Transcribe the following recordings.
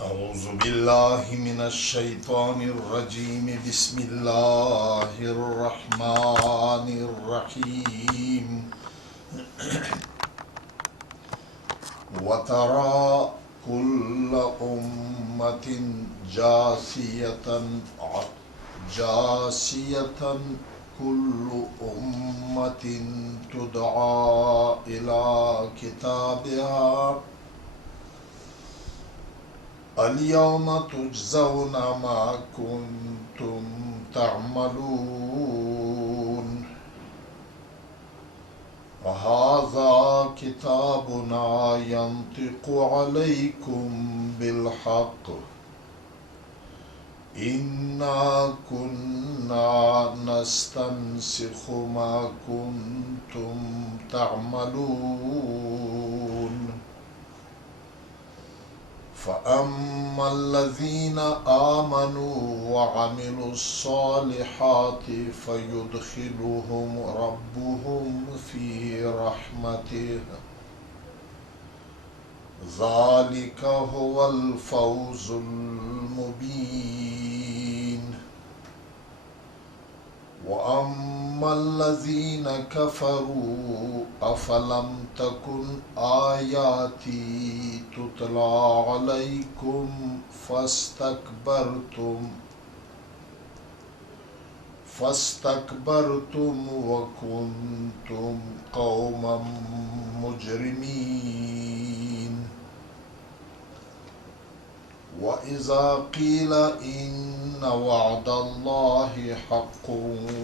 أعوذ بالله من الشيطان الرجيم بسم الله الرحمن الرحيم وترى كل أمة جاسية كل أمة تدعى إلى كتابها اليوم تجزون ما كنتم تعملون وهذا كتابنا ينطق عليكم بالحق إنا كنا نستنسخ ما كنتم تعملون فأما الذين آمنوا وعملوا الصالحات فيدخلهم ربهم في رحمته ذلك هو الفوز المبين وأما الذين كفروا أفلم تكن آياتي تتلى عليكم فاستكبرتم وكنتم قوما مجرمين وإذا قيل إن وعد الله حق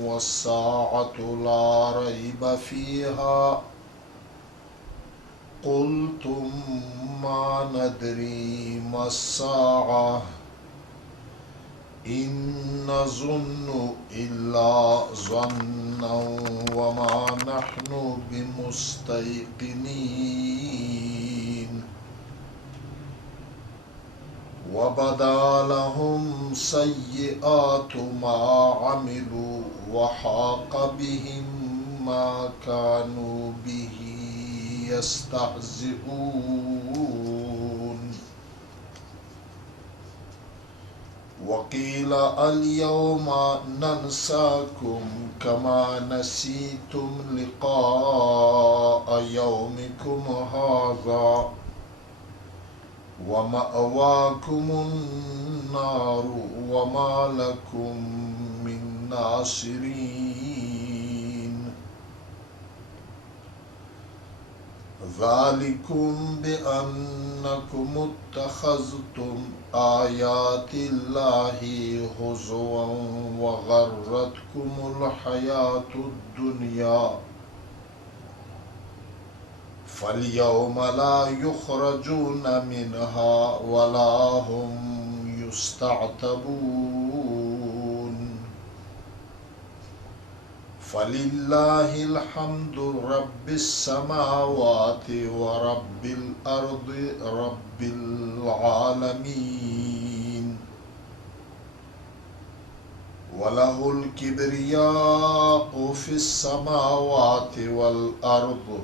والساعة لا ريب فيها قلتم ما ندري ما الساعة إن نظن إلا ظنا وما نحن بمستيقنين وبدا لهم سيئات ما عملوا وحاق بهم ما كانوا به يستهزئون وقيل اليوم ننساكم كما نسيتم لقاء يومكم هذا ومأواكم النار وما لكم من ناصرين ذلكم بأنكم اتخذتم آيات الله هزوا وغرتكم الحياة الدنيا فاليوم لا يخرجون منها ولا هم يستعتبون فلله الحمد رب السماوات ورب الأرض رب العالمين وله الكبرياء في السماوات والأرض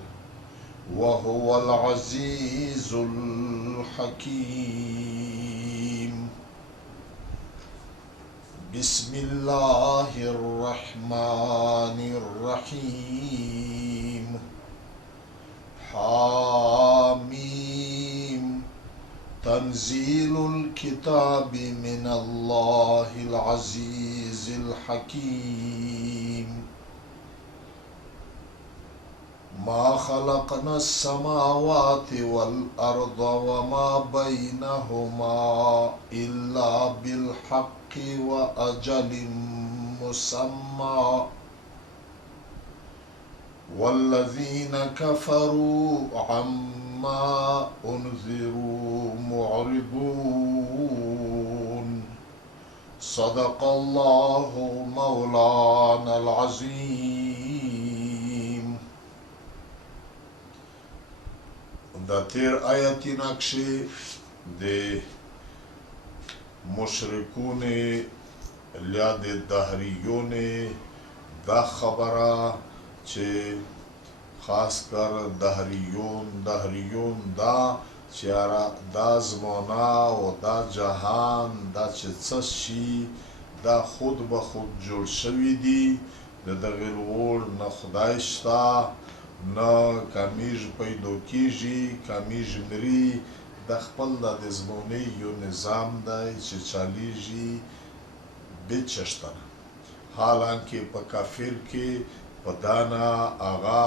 وهو العزيز الحكيم بسم الله الرحمن الرحيم حاميم تنزيل الكتاب من الله العزيز الحكيم ما خلقنا السماوات والأرض وما بينهما إلا بالحق وأجل مسمى والذين كفروا عما أنذروا معرضون صدق الله مولانا العظيم. دا تیر آیتینا کشی دی مشرکون لیا دی دهریون دا خبره چه خاص کر دهریون دا چې یاره دا زمانه او دا جهان دا چې څه شي دا خود به خود جوړ شوي دي د دغې لوړ نه خدای شته نه کمیږ پیدا کېږي کمیږ مري د خپل د زمانې یو نظام دی چې چلیږي بچشتنه حالانکه په کافر کې په دانا هغه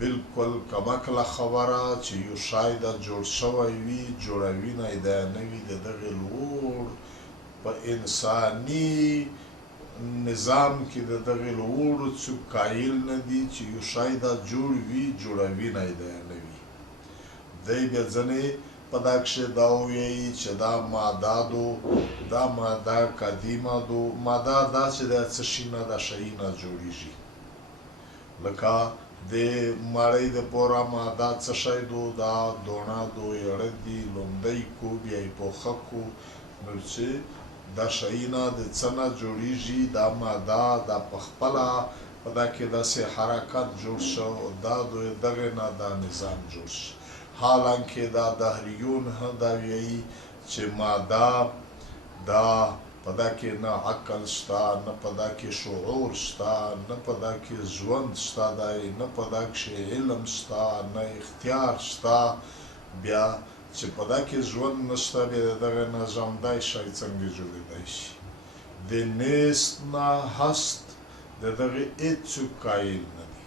بالکل کمکله خبره چې یو شای دا جوړ شوی وي جوړوي نه دا نه وي د دغې لوړ په انساني نظام کې د دغې لوړ څوک قایل نه دي چې یو شای دا جوړ وي جوړوي نه دا نه وي دی بیا ځنې په دا کښې دا ووایي چې دا مادادو دا ماده قدیمه دو ماده دا چې دا څه شي نه دا شی نه جوړېږي لکه د مړۍ د پوره ماده څه شی دو دا دوڼه دو یړه دي لومړی کو بیا یې پوخه کو نو چې دا شی نه د څه نه جوړېږي دا ماده دا په خپله په دا کې داسې حرکت جوړ شو دا دغې نه دا نظام جوړ شو حالانکه دا دهریون هم دا ویایي چې ماده دا په دا کې نه عقل شته نه په دا کې شعور شته نه په دا کې ژوند شته دی نه په دا کې علم شته نه اختیار شته بیا چې په دا کې ژوند نشته بیا د دغه نه ژوندی شی څنګه جوړېدی شي د نیست نه هست د دغې هېڅوک قایل نه دي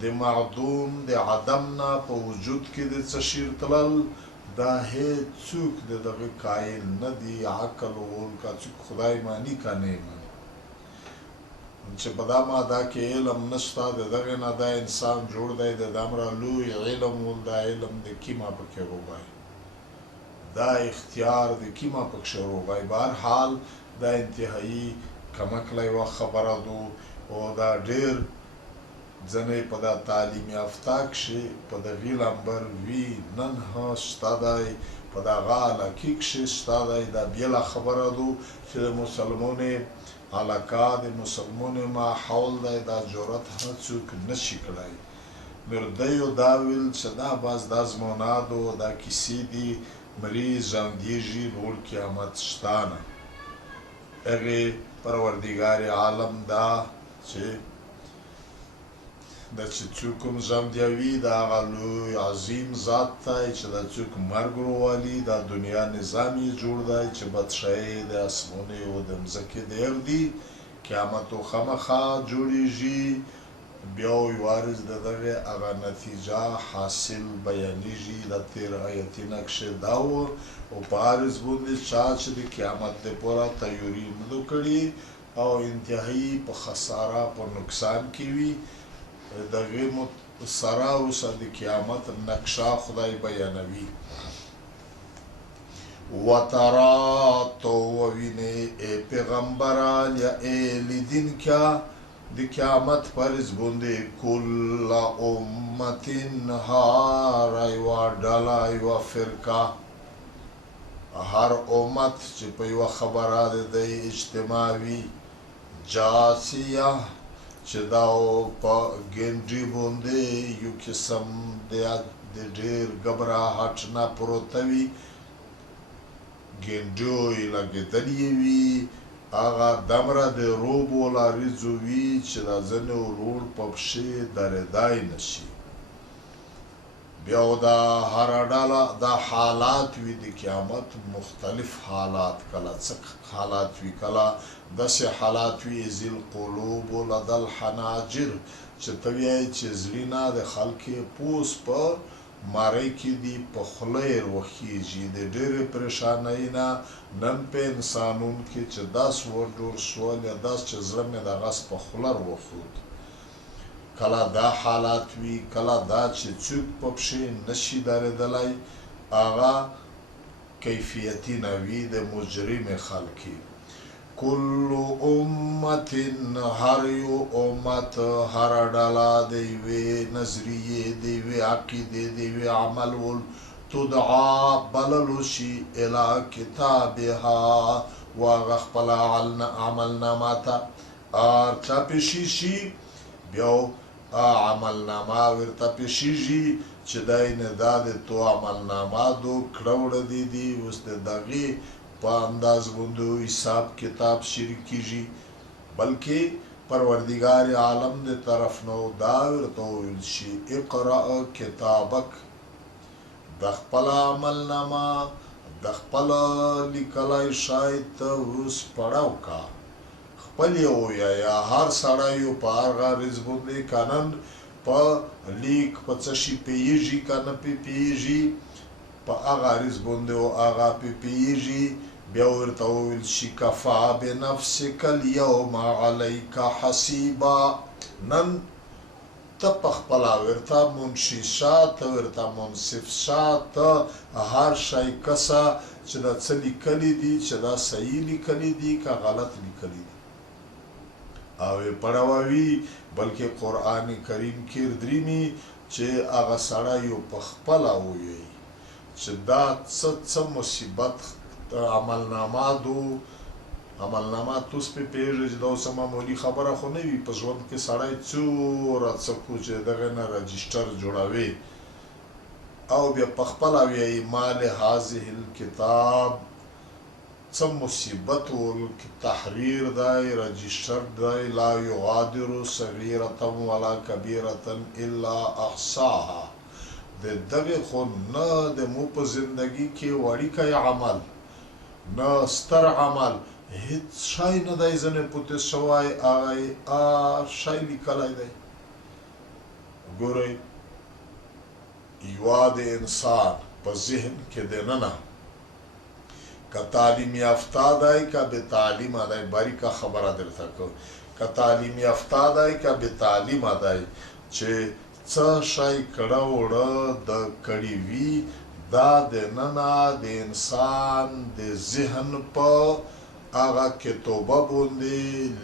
د معدوم د عدم نه په وجود کې د څه شي تلل دا هېڅوک د دغه قایل نه دي عقل وول که څوک خدای مانی که نه مانی چې په دا ماده کې علم نشته د دغې نه دا انسان جوړ دی د دومره لوی علم ول دا علم د کیمه پکې روغی دا اختیار د کیمه پکې روغی به هر حال دا انتهایی کمکله یوه خبره دو او دا ډېر ځنې په دا تعلیم یافته کښې په دغې لمبر وي نن هم شته دی په دغه علاقې کښې شته دی دا بېله خبره دو چې د مسلمانې علاقه د مسلمانې ماحول دی دا جرأت هم څوک نشي کړی مردیو دا ویل چې دا بس دا زمانه دو دا کیسې دي مریض ژوندېږي لوړ قیامت شته نه هغې پروردګار عالم دا چې دا چې څوک هم ژوندیوي د هغه لوی عظیم ذات دی چې دا څوک مرګ روالي دا دنیا نظام یې جوړ دی چې بدشایي د اسمانې او د مځکې ډېر دي قیامت و خامخا جوړېږي بیا یو عارض د دغې هغه نتیجه حاصل بیانېږي د تېر ایتونه کښې دا و او په عارض باندې چا چې د قیامت دپاره تیاري نه ده کړې او انتهایي په خساره په نقصان کې وي دغې سره اوسه د قیامت نقشه خدای بیانوي وترا تو ووینې ای پیغمبره یا ای لیدونکه د قیامت پرز باندې کل امت هر یوه ډله یوه فرقه هر امت چې په یوه خبره د دی اجتماع وي جاسیه چې دا په ګنډې باندې یو قسم د ډېر ګبراهټ نه پروته وي ګنډو یې لګېدلې وي هغه دومره د روب ولاریزو وي چې دا ځینې ورور په پښې درېدای نه شي بیا دا هره ډله دا حالات وي د قیامت مختلف حالات کله څه حالات وي کله داسې حالات وي ذی القلوب لدى الحناجر چې ته وایې چې زړونه د خلکې پوس په مارۍ کې دي په خوله یې روخېږي د ډېرې پریشانۍ نه نن په انسانون کې چې داس وډور شول یا داس چې زړه مې دغس په خوله روخود کله دا حالات وي کله دا چې څوک په پښې نشي درېدلی هغه کیفیتونه وي د مجرمې خلکې کل امت هر یو امت هر ډله د یوې نظریې د یوې عقیدې د یوې عمل ول تدعا بللو شي الی کتابها و هغه خپله عملنامه ته چاپې شي بیا عمل نامه ورته پیشیږي چې دای نه دا د تو عمل نامه دو کړه دي اوس د دغه په انداز باندې حساب کتاب شروع کیږي بلکې پروردگار عالم د طرف نو دا ورته ویل شي اقرأ کتابک د خپل عمل نامه د خپل لیکلای شاید ته اوس پړاو کا خپل یو یا هر سړی یو په هر غرض باندې قانون په لیک په څه شي پیږي کنه پیږي په هغه غرض باندې او هغه پیږي بیا ورته ویل شي کفا بنفسک اليوم علیک حسیبا نن ته په خپل ورته منشي شات ورته منصف شات هر شی کسا چې دا څه لیکلي دي چې دا صحیح لیکلي دي که غلط لیکلي دي او پړاوي بلکې قران کریم کې دریمي چې هغه سړی یو په خپل وي چې دا څه مصیبت عملنامه دو عملنامه توس په پیژې دا سم معمولی خبره خو نه وي په ژوند کې سړی څوره څه کوجه دغه نه رجستر جوړاوي او بیا په خپل وی مال هذه الكتاب څه مصیبت ول تحریر دای رجستر دای لا یغادر صغیرة ولا کبیرة الا احصاها دغه خو نه د مو په زندگی کې وړي کوي عمل نه ستر عمل هیڅ شای نه دی ځنه پوتې شوای شای لیکلای دی ګورئ یوا د انسان په ذهن کې دننه که تعلیم یافته دی که به تعلیم دی باریکه خبره درته کو که تعلیم یافته دی که به تعلیم دی چې څه شی کړه وړه د کړي وي دا د ننه د انسان د ذهن په هغه کتابه باندې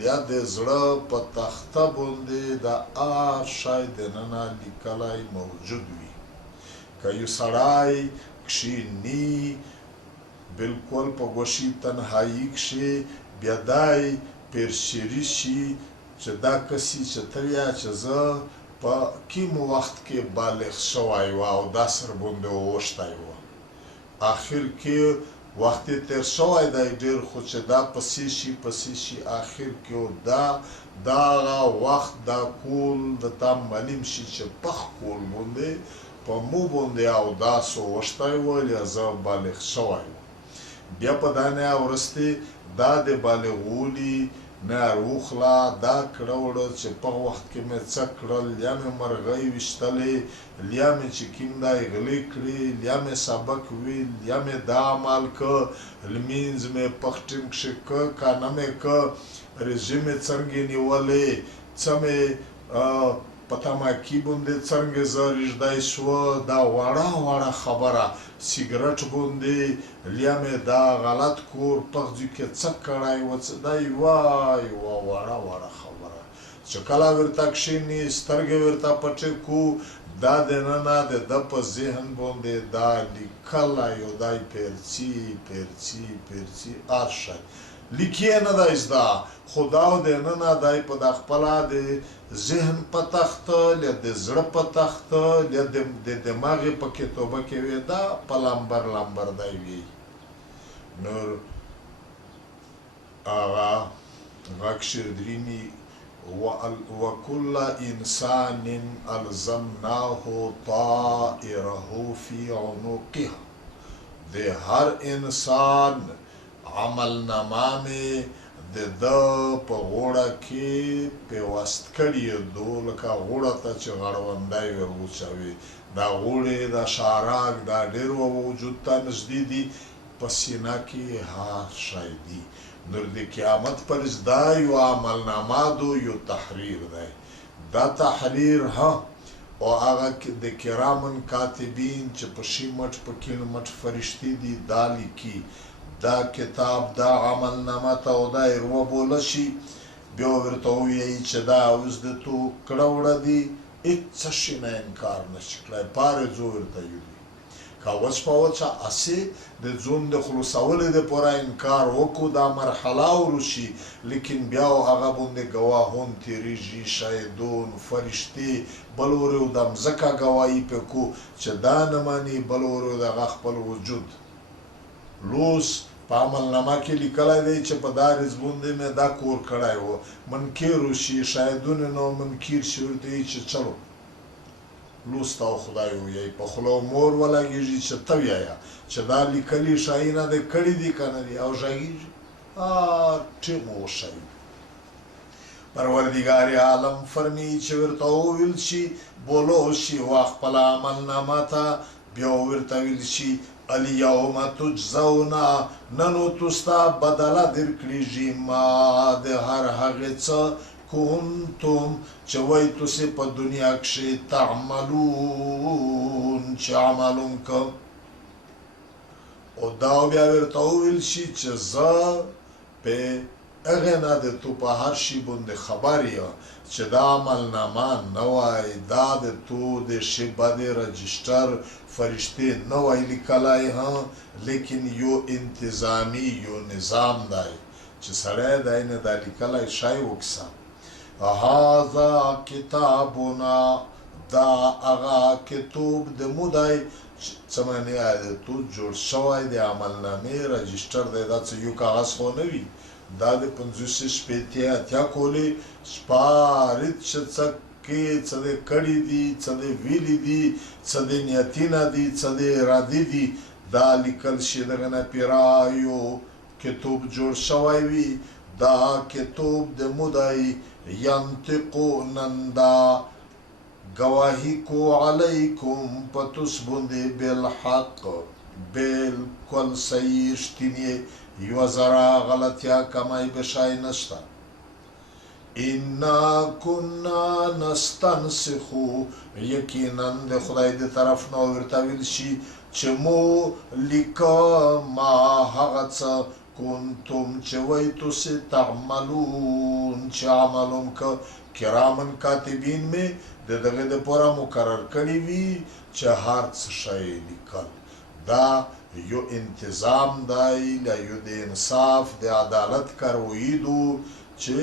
یا د زړه په تخته باندې د هر شی د ننه لیکلی موجود وي که یو سړی کښیني بلکل په ګوشي تنهایي کښې بیا دای پیرشري شي چې دا کسي چې ته یا چې زه په کوم وخت کې بالغ شوی و او دا سر باندې اوښتی و آخر کې وخت تیر شوی دی ډېر خو چې دا پسې شي آخر کې دا وخت دا کول د تا معلوم شي چې پخ کول باندې په مو باندې او داسې اوښتی و یا زه بالغ شوی و بیا په دا نه وروستې دا د بالغولي نه روخلا دا کړه وړه چې په وخت کې مې څه کړل یا مې مرغۍ ویشتلې یا مې چې کوم دی غلې کړې یا مې سبق ویل یا مې دا عمل که لمینځ مې په ټیم کښې که که نه مې که رژیم مې څرنګې نیولې څه مې په تماکي باندې څرنګه زه رژدی شوه دا وړه خبره سیګرټ باندې یا مې دا غلط کور پخځي کې څه کړی و څه دا یوه وړه خبره چې کله ورته کښېني سترګې ورته پټې کو دا دننه د ده په ذهن باندې دا لیکلی او دی پیرڅي هر شی لیکي نه دی زده خو دا دننه دی په د خپله د ذهن په تخته یا د زړه په تخته یا د دماغ په کتابه کې وي دا په لمبر دی وي نور هغه غږ شردریني وكل إنسان ألزمناه طائره في عنقه د هر انسان عمل نامه مې د ده په غوړه کې پیوست کړي دو لکه غوړه ته چې غړوندی ورغوچوي دا غوړې دا شاراک دا ډېر وجود ته نږدې دي په سینه کې هر شی دي نور د قیامت پر دا یو عمل نامه دو یو تحریر دی دا تحریر ها او هغه د کرامن کاتبین چې په شي مټ په کیڼ مټ فرشتې دي دا لیکي دا کتاب دا عمل نامه ته او دا یې وبوله شي بیا ورته ووایي چې دا اوس د تو کړه وړه دي هېڅ څه شي نه انکار نشي کړی پارې ځو ورته یوي که وچ په وچه اسې د ځون د خلاصولو دپاره انکار وکړو دا مرحله وروشي لیکن بیا هغه باندې ګواهون تېرېږي شاهدون فرشتې بل ورې د مځکه ګواهي پې کو چې دا نه مني بل ورې د هغه خپل وجود لوس په عملنامه کې لیکلی دی چې په دا رز باندې مې دا کور کړی و منکر وشي شاهدون نو منکر شي ورته وایي چې چلو لوس ته خدای ووایي په خوله مور ولګېږي چې ته وایه چې دا لیکلي شاهینه دې کړي دي که نه دي او غږېږي ټیم وښایي پروردگار عالم فرمی چې ورته وویل شي بولو شي وا خپله عملنامه ته بیا ورته ویل شي الیوم تجزون ننو تستا بدله درکړېږي ما د هر هغې څه کنتم چې وای تاسې په دنیا کښې تعملون چې عملون که او دا بیا ورته وویل شي چې زه په هغې نه د تو په هر شي باندې خبر یم چې دا عملنامه نه وای دا د تو د شي باندې رجسټر فرشتې نه وای لیکلی لیکن یو انتظامي یو نظام دی چې سړی دی نه دا لیکلی شی وکړه هذا کتابنا دا هغه کتاب د مو دی څه معنی دی تو جوړ شوی د عملنامې رجسټر دی دا څه یو کاغذ خو نه وي دا د 50 شپېتې اتیا کولې سپارې چې څه کې څه دې کړي دي څه دې ویلي دي څه دې نیتونه دي څه دې ارادې دي دا لیکل شي دغه نه پیرایو کتاب جوړ شوی وي دا کتاب د مودای ینطقو نندا گواهی کو علیکم پتوس باندې بالحق بالکل صحیح رښتینی یو ذره غلطیا کمای بشای نشته انا کنا نستنسخو یقینا د خدای د طرف نو ورته ویل شي چې مو لیکه ما هغه څه کنتم چې وای تاسې تعملون چې عملون که کرامن کاتبین مې د دغې دپاره مقرر کړي وي چې هر څه شی لیکل دا یو انتظام دی یو د انصاف د عدالت کرویدو چې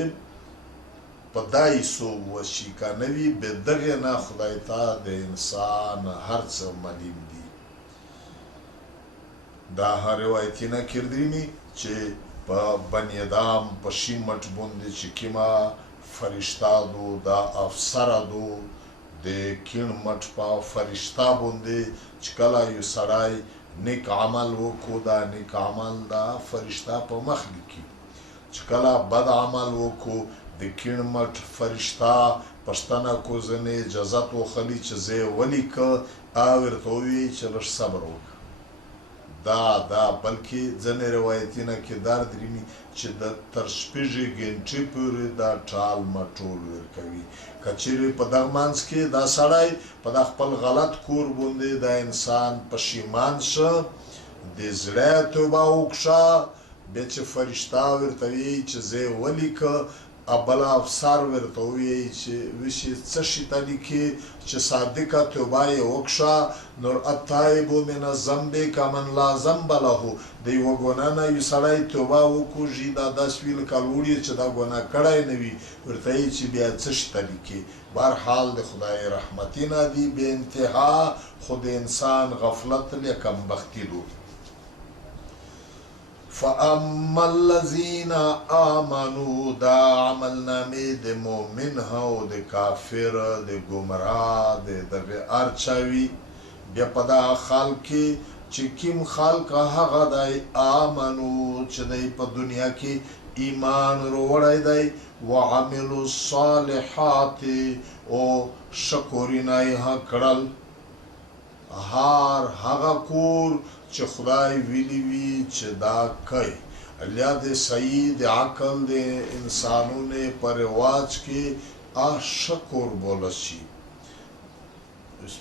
په دای سو وشي که نه وي به دغې نه خدای ته د انسان هر څه معلوم دي دا روایتونه کردرینی چې په بنیادام په شیمټ باندې چې کومه فرشته دو دا افسره دو د کیڼ مټ په فرشته باندې چې کله یو سړی نیک عمل وکړو دا نیک عمل دا فرشته په مخ لیکي چې کله بد عمل وکړو د کیڼ مټ فرشته پښتنه کو ځنې اجازت وخلي چې زه یې ولیکه او ورته ووایي چې لږ صبر وکړه دا بلکې ځینې روایتونه کې دا درېمي چې د تر شپږې ګنټې پورې دا ټال مټول ورکوي که چیرې په دغه منځ کې دا سړی په دا خپل غلط کور باندې دا انسان پښیمان شه د زړه توبه وکړه بیا چې فرشته ورته وایي چې زه یې ولیکه بل افسر ورته ووایي چې وشي څه شي ته لیکي چې صادقه توبه یې وکړه نور التایب من الذنب کمن لا ذنب له د یوه ګناه نه یو سړی توبه وکړي دا داسې وي لکه لوړي چې دا ګناه کړی نه وي ورته وایي چې بیا څه شي ته لیکي بهرحال د خدای رحمتونه دي بې انتها خو د انسان غفلت یا کمبختي دو فاما الذین آمنوا دا عملنامې د مؤمن او د کافر د ګمراه د دغه هر چا وي بیا په دغه خلق کې چې کوم خلق هغه دی آمنو چې دی په دنیا کې ایمان وروړی دی وعملوا الصالحات او شکرونه یې کړل هر هغه کور چې خدای ویلی وي چې دا کوي الله د صحیح د عقل د انسانونه پر رواج کې شکر بوله شي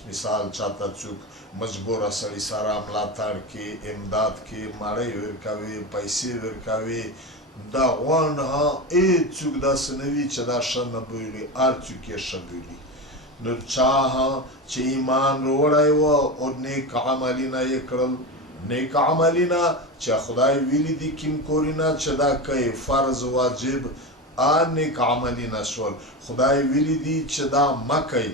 مثال چاته څوک مجبور سړی سره ملاتړ کې امداد کې مړی ورکوي پیسې ورکوي دا غوانه هیڅوک داسې نه وي چې دا ښه نه بولي هر څوک یې ښه بولي نو چا چې ایمان وروړی و او نیک عملونه یې کړل نیک عملونه چې خدای ویلي دي کوم کورونه چې دا کوي فرض واجب نیک عملونه شول خدای ویلي دي چې دا مه کوئ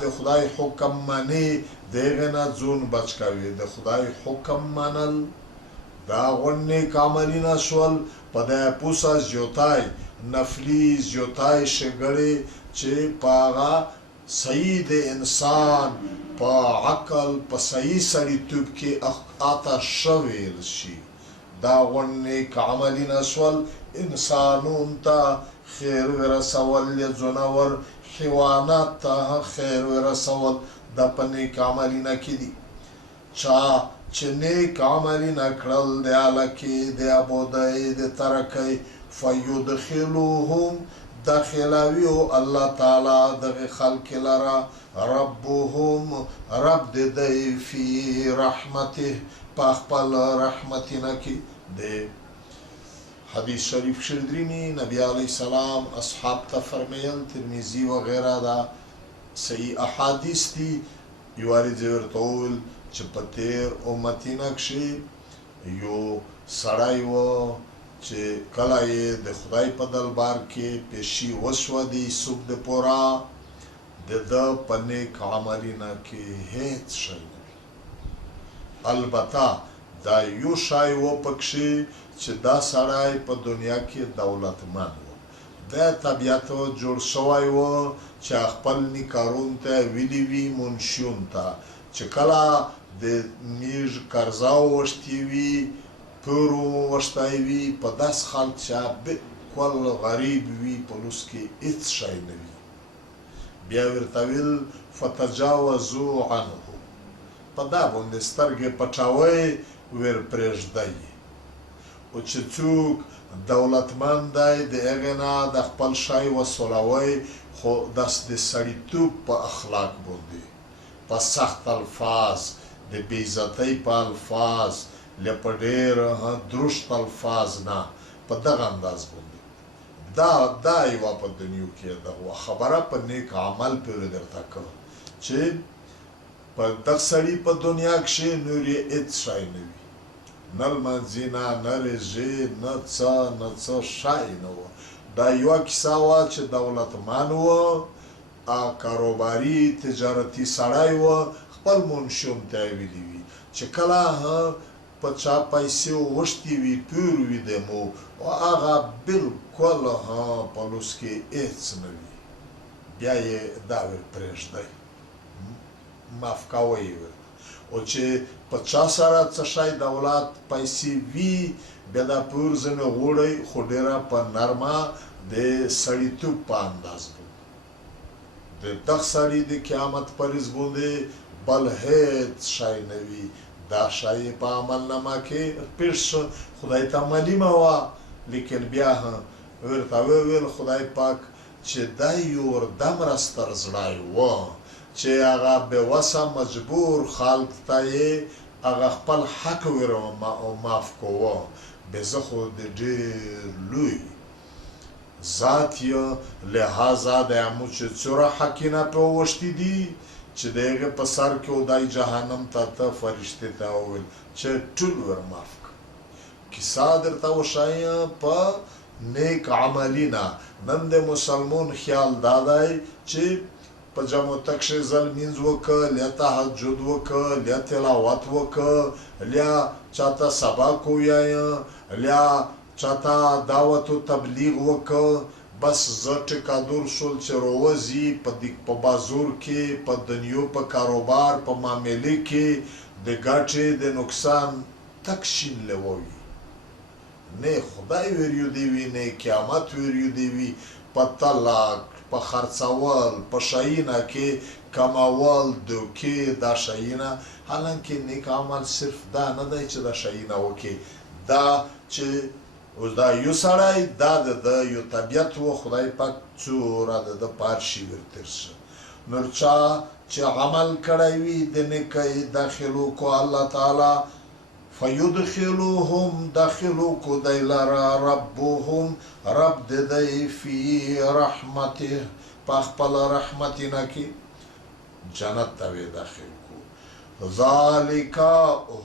د خدای حکم منې د هغې نه ځون بچ کوي د خدای حکم منل دا غون نیک عملونه شول په د پوسه زیوتای نفلی زیوتای شګړې چې په هغه صحیح د انسان په عقل په صحیح سړیتوب کې آته شویل شي دا غون نیک عملونه شول انسانون ته خیر ورسول یا ځناور حیوانات ته خیر ورسول دا په نیک عملونه کې دي چا چې نیک عملونه کړل د هلکې د ابودۍ د ترکۍ فیدخلوهم داخلوي الله تعالی دغه خلق لرا ربهم رب دې فی رحمته په خپل رحمتنا کې دې حدیث شریف شردرینی نبی علیہ السلام اصحاب ته فرمیل ترمذی وغیرہ دا صحیح احادیث دي یواری زور تول چې په تیر امتینا کې یو سړی و چې کله یې د خدای په دربار کې پیشي وشوه د یوسف د پورا د ده په نیک عملونه کې هیڅ شی نه وي البته دا یو شی و پکښې چې دا سړی په دنیا کې دولتمند و دا طبیعت جوړ شوی و چې خپل نیکارون ته ویلي وي منشیون ته چې کله د میږ قرضه ووښتې وي پورو وشتای وي په داس خلک چې بالکل غریب وي په لوس کې هیڅ شی نه وي بیا ورته ویل فتجاوزوا عنه په دا باندې سترګې پټوئ ور پرېږدئ او چې څوک دولتمند دی د هغې نه د خپل شی وصولوئ خو داس د سړیتوب په اخلاق باندې په سخت الفاظ د بېعزتۍ په الفاظ لپاره ډېر درشت الفاظ نه په دغه انداز باندې دا یوه په دنیا کې دغه خبره په نیک عمل پورې درته کوم چې په دغه سړي په دنیا کښې نور یې هېڅ شی نه وي نه لمانځي نه روژې نه څه شی نه وه دا یوه کیسه وه چې دولتمن و کاروباري تجارتي سړی و خپل منشیون ته یې ویلي وي چې کله په چا پیسې وغوښتې وي پور وي د مو هغه بالکل په لوس کې هېڅ نه وي بیا یې دا ور پرېږدئ معاف کوئ یې ورته او چې په چا سره څه شی دولت پیسې وي بیا دا پور ځینې غوړئ خو ډېره په نرمه د سړیتوب په انداز باندې د دغه سړي د قیامت په ورځ باندې بل هېڅ شی نه وي دا شی په عملنامه کې پېښ شو خدای ته معلومه وه لیکن بیا ورته وویل خدای پاک چې دا یوردمره ستر زړی و چې هغه بېوسه مجبور خلق ته یې هغه خپل حق ور معاف کوه بې زه خو د ډېر لوی ذات یې لحاظه د همو چې څومره حقونه پرې ووښتي دي چې د هغې په سر کې ودای جهنم ته ته فرشتې ته وویل چې ټول ور معاف کړه کیسه درته وښایم په نیک عملونه نن د مسلمان خیال دا دی چې په جمع تکښې ځل لمونځ وکړه لیا تهجد وکړه لیا تلاوت وکړه لیا چاته سبق ووایه لیا چاته دعوت و تبلیغ وکړه بس زه ټیکادور شول چې رووځي په بازور کې په دنیو په کاروبار په معاملې کې د ګټې د نقصان تک شین لووي نه خدای وریودی وي نه قیامت وریودی وي په طلاق په خرڅول په شیینه کې کماول دوکې دا شیینه حالانکه نیک عمل صرف دا نه دی چې دا شیینه وکړي دا چې اوس دا یو سړی دا د یو طبیعت و خدای پاک څومره د پار شي ورتېر شه نور چا چې عمل کړی وي د نیکۍ داخلو کو الله تعالی فیدخلوهم داخلو کو دی لره ربهم رب د دی فی رحمته په خپل رحمتینه کې جنت ته وې داخل کو ذالک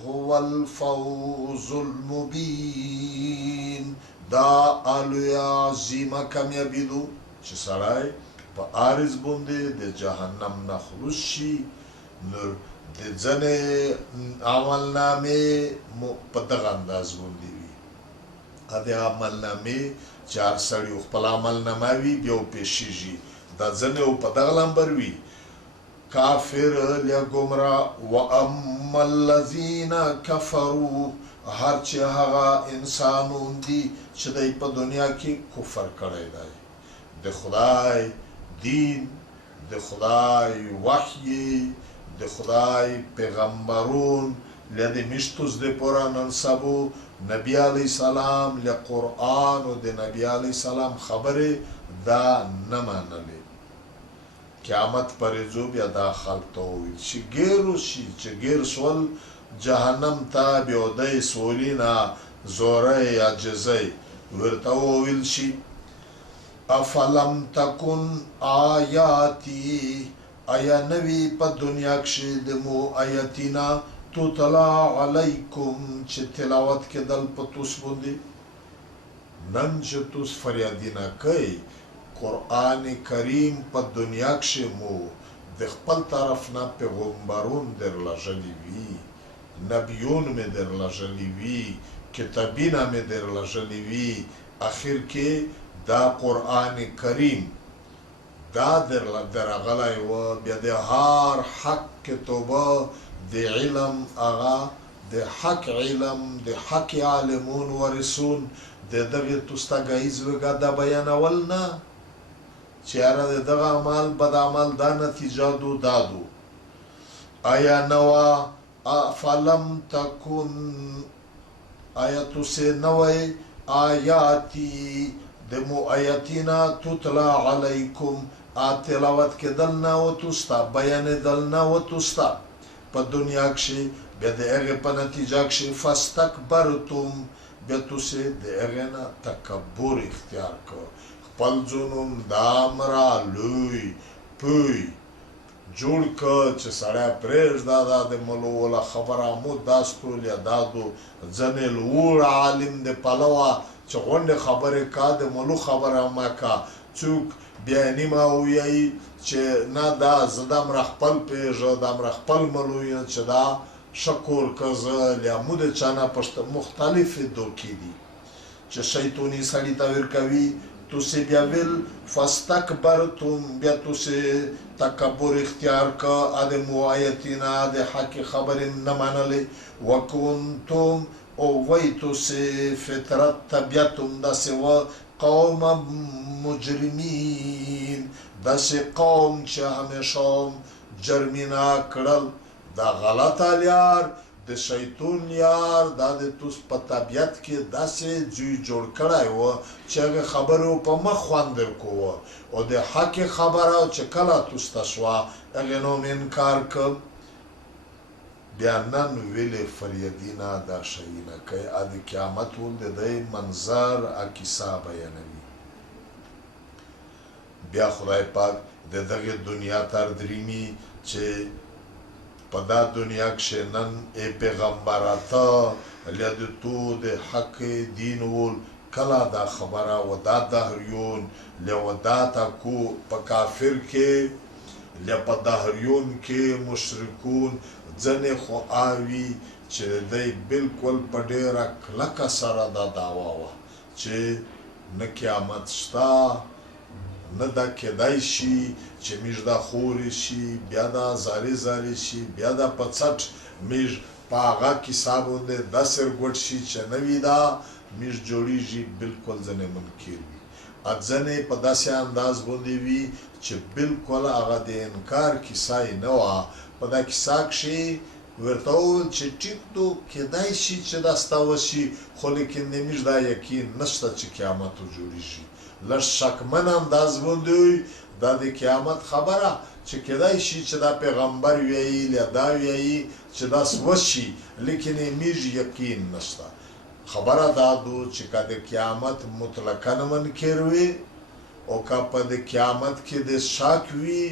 هو الفوز المبین دا الویا عظیمه کامیابی دو چې سړی په عارض باندې د جهنم نه خلاص شي نو د ځنې عملنامې په دغه انداز باندې وي د عملنامې چې هر سړي خپل عملنامه وي بیا وپېښېږي دا ځنې په دغه لمبر وي کافر لیا گمراه و اما الذین کفروا هر چې هغه انسانون دي چې دی په دنیا کې کفر کړی دی د خدای دین د خدای وحی د خدای پیغمبرون لید مشتوز د پورا ننسبو نبی علیہ السلام لقرآن و د نبی علیہ السلام خبره دا نمانلی قیامت پریزو بیا دا خلق تاویل چی گیرو شی چی گیر سول جهنم تا بیودای سولینا زوره عجزه ورتاویل شی افلم تکن آیاتی آیا نوی پا دنیا کشی دمو آیاتینا تطلع علیکم چه تلاوت که دل پا توس بندی نن چه توس فریادینا کئی قرآن کریم پا دنیا کشی مو د خپل طرف نه پیغمبرون در لجلی وی نبیون می در لجلی وی کتابینا می در لجلی وی آخر که دا قرآن کریم دا در غلای و بیا د هر حق کتوبه د علم آغا د حق علم د حق عالمون ورسون د دغه توستا گایز وگا دا بیان اول نه چیاره دغه عمل بد عمل دا نتیجه دو دادو آیا نوا فلم تکن آیا تو سے نوی آیاتی دمو آیاتینا تطلع علیکم تلاوت که دلنا و توستا بیان دلنا و توستا پا دنیا کشی بیا ده اغی پا نتیجه کشی فاستکبرتم بیا تو سے ده اغی نا تکبر اختیار که خپل جنوم دامرا لوی پوی جوړ که چې سړی پرېږده دا د ملو خبره مو داستول یا دادو ځنې لوړ عالم د پلوه چې غونډې خبرې کا د ملو خبره مه کا څوک بیا نیمه ووایي چې نه دا زه دمره خپل پېژه دمره خپل ملو یم چې دا ښه کور که زه لیامو د چا نه مختلفې دوکې دي چې شیطوني سړي ته ورکوي تو سے بیا ویل فاستکبرتم بیا تو سے تکبر اختیار کا آدم آیتینا د حق خبر نمانلی وکنتم او وی تو سے فطرت طبیعتم دا سے و قوم مجرمین دا سے قوم چه همیشام جرمینا کرل دا غلط الیار د شیطون یار دا د توس په طبیعت کې داسې جوی جوړ کړی و چې هغه خبرو په مخ خوند درکوه او د حق خبره چې کله توس ته شوه هغې نو م انکار که بیا نن ویلې فریدینا دا شیونه کوي د قیامت ول د دی منظر کیسه بیانوي بیا خدای پاک د دغې دنیا تر دریمي چې په دا دنیا کښې نن ای پیغمبره ته لید تو د حق دین ول کله دا خبره و دا دهریون له دا تکو په کافر کې له په دهریون کې مشرکون ځنې خو آوي چې دی بالکل په ډېره کلکه سره دا دعوا وه چې نه قیامت شته نه دا کېدای شي چې میږ دا خورې شي بیا دا زارې زارې شي بیا دا په څټ میږ په هغه کیسه باندې دا سرګوټ شي چې نه وي دا میږ جوړېږي بالکل ځنې منکر وي ځنې په داسې انداز باندې وي چې بالکل هغه د انکار کیسه یې نه وه په دا کیسه کښې ورته وویل چې ټیک تو کېدای شي چې دا ستا وشي خو لیکن د میږ دا یقین نشته چې قیامت جوړېږي لږ شکمن انداز باندې وي دا د قیامت خبره چې کېدای شي چې دا پیغمبر ویایي یا دا ویایي چې داس وشي لیکن یې میږ یقین نشته خبره دا دو چې که د قیامت مطلقاً منکر وي او که په د قیامت کې د شک وي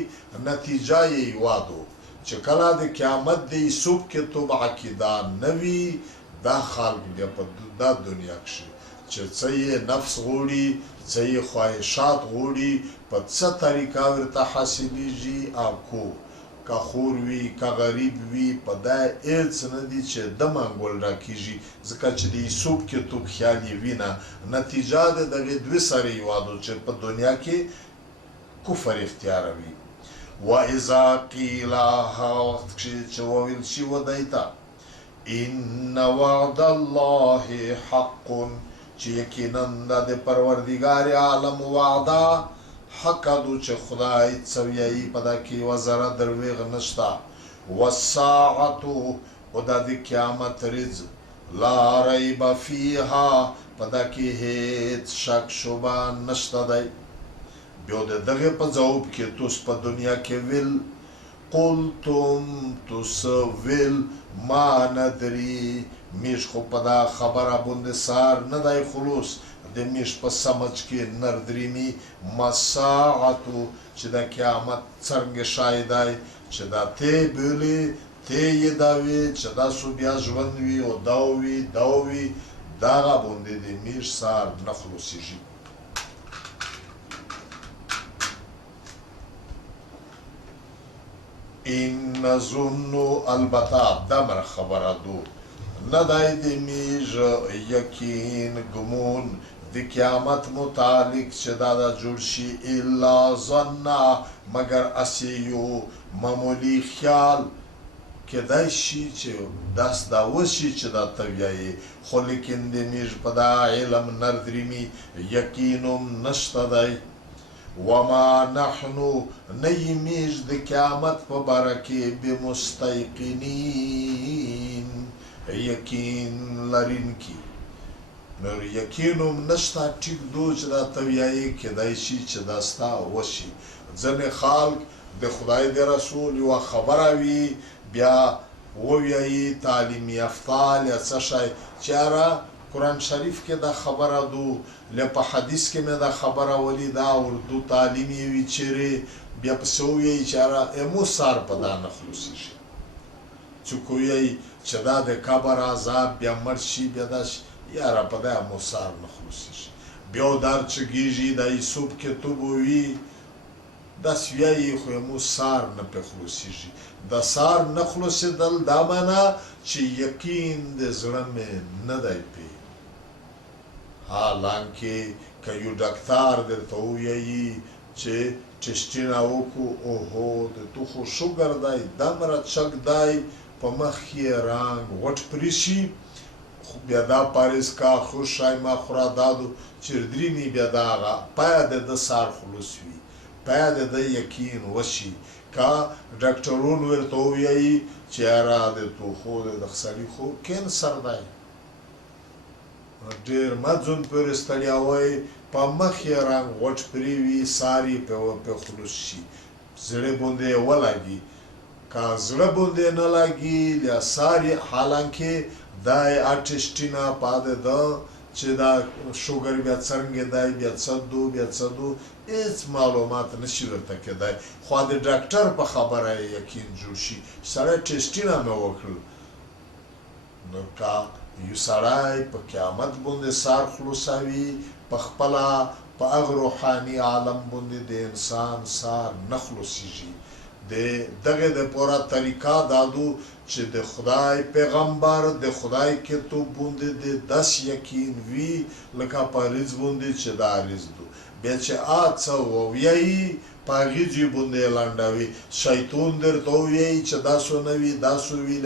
نتیجه یې یوادو چې کله د قیامت د حساب کې توب عقیده نه وي دا خلک بیا په دا دنیا کښې چې څه یې نفس غواړي څه یې خواهشات غواړي په څه طریقه ورته حاصلیږي او کو که خور وي که غریب وي په دا هېڅ نه دي چې د منګول راکېږي ځکه چې د حساب کې توب خیال یې وینه نتیجه د دغې دوې سره یوادو چې په دنیا کې کفر اختیاروي واذا قیل هغه وخت کښې چې وویل شي ودی ته ان وعد الله حق چې یقینا د پروردګار عالم وعده حق دو چې خدای څه وایي په دا کې یوه ذره درویغ نشته والساعة او دا د قیامت ورځ لا ریب فیها په دا کې هېڅ شک شبه نشته دی بیا د دغې په ځواب کې توس په دنیا کې ویل قلتم توس ویل ما ندري میش خو په دا خبره باندې سار نه دی خلوص د میش په سمج کې نردرینی مساعتو چې د قیامت څرنګه شای دی چې دا تی بولی تی یې دا وي چې دا سو بیا ژوند وي او دا وي دا وي دغه باندې د میش سار نه خلوصېږي این نظنو البته دمره خبره دو ندای د میژ یقین ګمون د قیامت متعلق چې دا جوړ شي الا ظن مگر اسیو معمولی خیال کېدای شي چې داس دا وشي چې دا ته وایې خو لیکن د میژ په دا علم نردرمي یقینم نشته دی وما نحنو نیمیج د قیامت په باره کې بمستیقنین یقین لرونکي نو یقینم نشته ټیک دو چې دا ته وایې کېدای شي چې دا ستا وشي ځینې خلک د خدای د رسول یوه خبره وي بیا ووایي تعلیم یافته یا څه شی چې یاره قرآن شریف کې دا خبره دو له په حدیث کې مې دا خبره ولیده اردو تعلیم یې وي چیرې بیا پسې ووایي چې یاره امو سار په دا نه خلوصېږي څوک ووایي چې دا د قبر عذاب بیا مړ شي بیا دا شي یاره په دا امو سار نه خلوصېږي بیا در چږېږي دا حساب کې توب وي داسې وایي خو امو سار نه پرې خلوصېږي د سار نه خلوصېدل دا معنا چې یقین د زړه مې نه دی پرې حالانکه که یو ډاکټر درته ووایي چې ټسټونه وکړو اوهو د تو خو شوګر دی دومره چک دی په مخ یې رنګ غټ پرې شي بیا دا پاریس کا خوش شای ما خورا دادو چردرینی بیا دا هغه پایه د ده سار خلوص وي پایه د ده یقین وشي که ډاکټرون ورته ووایي چې یاره د تو خو د سړي خو کینسر دی ډېر مځون پورې ستړیا وایي په مخ یې رنګ غوټ پرې وي سار یې پرې خلوص شي زړه باندې یې ولګي که زړه باندې نه لګي یا سار یې حالانکه دا یې ټسټونه پاده ده چې دا شوګر بیا څرنګه دی بیا څه دو بیا څه دو هېڅ معلومات نشي ورته کېدی خو د ډاکټر په خبره یې یقین جوړ شي سړی ټسټونه مې وکړل نو که یو سړی په قیامت باندې سار خلوصوي په خپله په هغه روحاني عالم باندې د انسان سار نه خلوصېږي د دغې دپاره طریقه دا دو چې د خدای پیغمبر د خدای کتاب باندې د داسې یقین وي لکه په رز باندې چې دا رز دو بیا چې څه ووایي په هغې ځای باندې یې لنډوي شیطان درته ووایي چې داسو نه وي داسو وي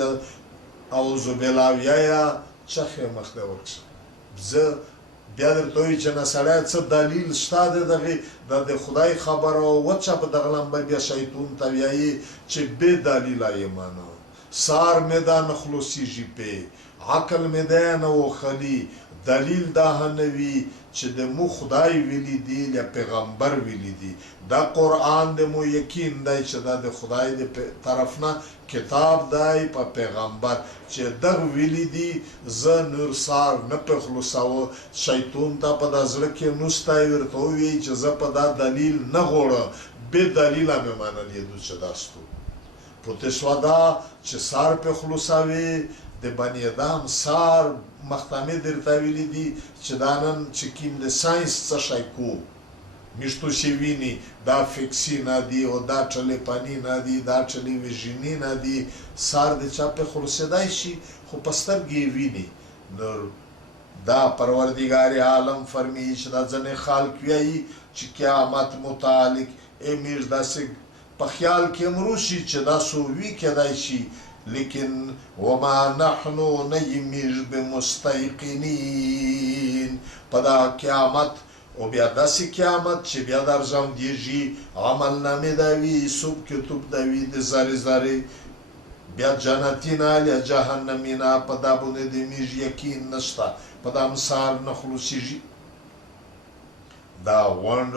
اعوذ بالله ویایه چخې مخ ته ورکشه زه بیا درته وایي چې نه سړی څه دلیل شته د دغې د خدای خبره وچه په دغه لمبه بیا شیطان ته وایي چې بې دلیله یې منه سار مې دا نه خلاصېږي پې عقل مې دی نه وخلي دلیل دا نه وي چې د مو خدای ویلي دي یا پیغمبر ویلي دي دا قرآن د مو یقین دی چې دا د خدای د طرف نه کتاب دی په پیغمبر چې دغ ویلي دي زه نور سار نه په خلاصاوه شیطان ته په دا زړه کې نستی ورته ووایي چې زه په دا دلیل نه غواړم بې دلیله مې منلېدو چې دا ستو پوته شوه دا چې سار په خلاصوي د بني ادم سار مختمه درته ویلي دي چې دا نن چې کوم د ساینس څه شی کو میشتو شي ویني دا فکسي نه دي او دا ټلیفوني نه دي دا ټلویزیوني نه دي سار د چا په خلاصېدای شي خو په سترګې ویني نور دا پروردگار عالم فرمایي چې دا ځنې خلق وایي چې قیامت متعلق امیر داسې په خیال کې مروشي چې دا سو وی کېدای شي لیکن وما نحنو نیمیش بمستیقنین په دا قیامت او بیا داسې قیامت چې بیا درځم دیږي عمل نامې دا وي سوب کتب دا وي د زارې زارې بیا جنتي نه یا جهنمي نه په دا باندې د میږ یقین نشته په دا مثال نه خلاصېږي دا غونډ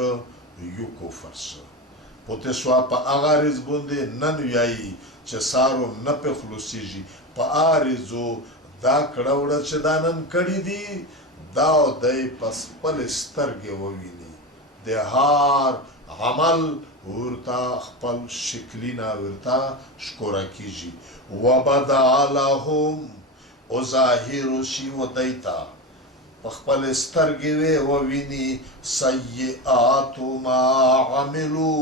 یو کفر سه پوته شوه په هغه ریځ باندې نن وایي چې سارو نه په خلاصېږي په آرزو دا کړه وړه چې دا نن کړي دي دا دی په خپلې سترګې وویني د هر عمل ورته خپل شکلونه ورته ښکاره کېږي وبدا لهم او ظاهر شي ودی ته په خپلې سترګې وویني سیئات ما عملو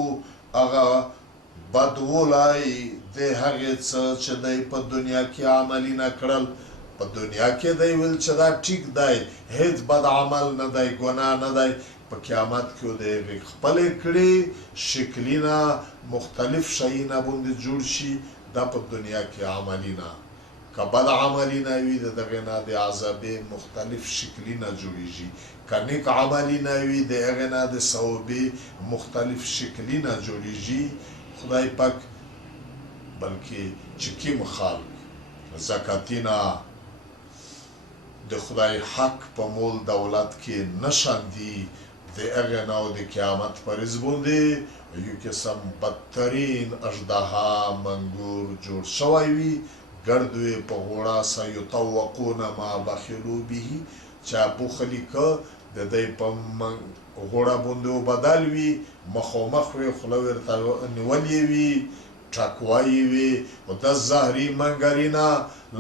هغه بدولی د هغې څه چې دی په دنیا کې عملي نه کړل په دنیا کې دی ویل چې دا ټیک دی هیڅ بد عمل نه دی ګناه نه دی په قیامت کې د هغې خپلې کړي شکلونه مختلف شیونه باندې جوړ شي دا په دنیا کې عملي نه که بد عملي نه وي د دغې نه د عذابې مختلف شکلونه جوړېږي که نیک عملي نه وي د هغې نه د ثوابې مختلف شکلونه جوړېږي خدای پاک بلکې چې کوم خلک زکاتینه د خدای حق په مول دولت کې نشاندي د هغې نه او د قیامت په ورځ باندې یو قسم بدترین اژدها منګور جوړ شوی وي ګردوی په غوړه سیطوقون ما بخلو به چا بخلي که د دی په غوړه باندې وبدل وي مخامخ وي خوله ورته نیولې وي ټکوایي وي او د زهري منګرینه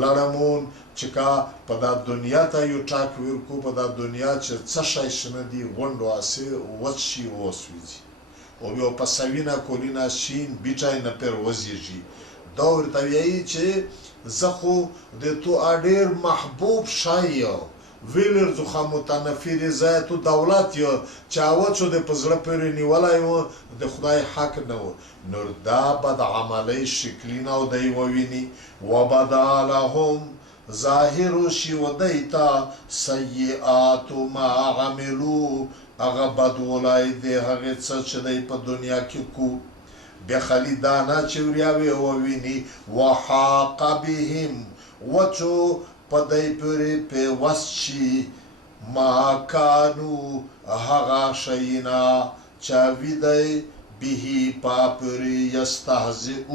لړمون چې کا په دا دنیا ته یو ټاک ورکو په دا دنیا چې څه شی شنه دي غونډ واسې وچ شي وسوځي او بیا په سوینه کولینه شین بیټای نه پر وزیږي دا ورته وایي چې زه خو د تو ډېر محبوب شی یم ویلر زخه متنفر ځای تو دولت یا چې هوا چې د په زړه پورې نیولی و د خدای حق نه و نور دا بد عملی شکلونه او دی وویني وبدا لهم ظاهر شي و دی ته سیئات ما عملو هغه بدولی د هغې څه چې دی په دنیا کې کو بیا خلی دانا چې وریاوې وویني وحاق بهم وچو په دی پورې پیوست شي ما کانو هغه شیونه چا ویدی به پا پورې یستهزئون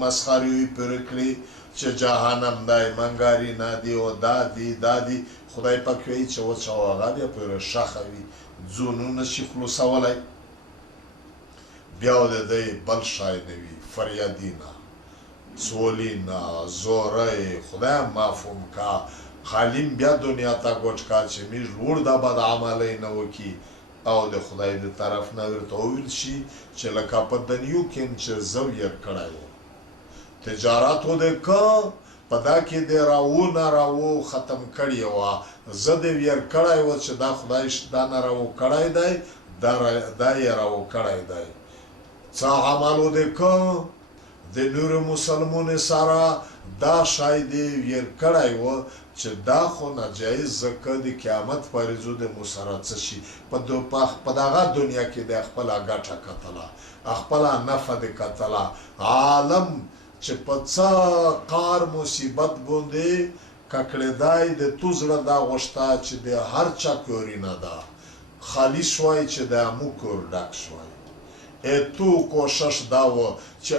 مسخرې پورې کړي چې جهنم دی منګاري نه دی او دا دی خدای پاک وایي چې وچه او هغه بیا پورې ښخه وي ځونو نشي خلاصولی بیا د دی بل شی نه وي فریادینه سولینا زوری خدای مفهوم کا خالیم بیا دنیا تا گوچ کا چې میش لوړ دا بد عملی نه وکي او د خدای د طرف نه ورته وویل شي چې لکه په دنیو کې چې زه یې کړی وم تجارت و د که په دا کې د راو ختم کړی وه زه د ویر کړی و چې دا خدای دا نه راو کړی دی دا یې راو کړی دی څه عمل و د که د نور مسلمون سره دا شای دی ویر کړی و چې دا خو ناجایز ځکه د قیامت په ورځو د مو سره څه شي په دغه دنیا کې د خپله ګټه کتله خپله نفع د کتله عالم چې په څه قار مصیبت باندې ککړېدای د تو زړه دا غوښته چې د هر چا کورینه ده خالی شوی چې د مو کور ډک شوی تو کوشش دا و چې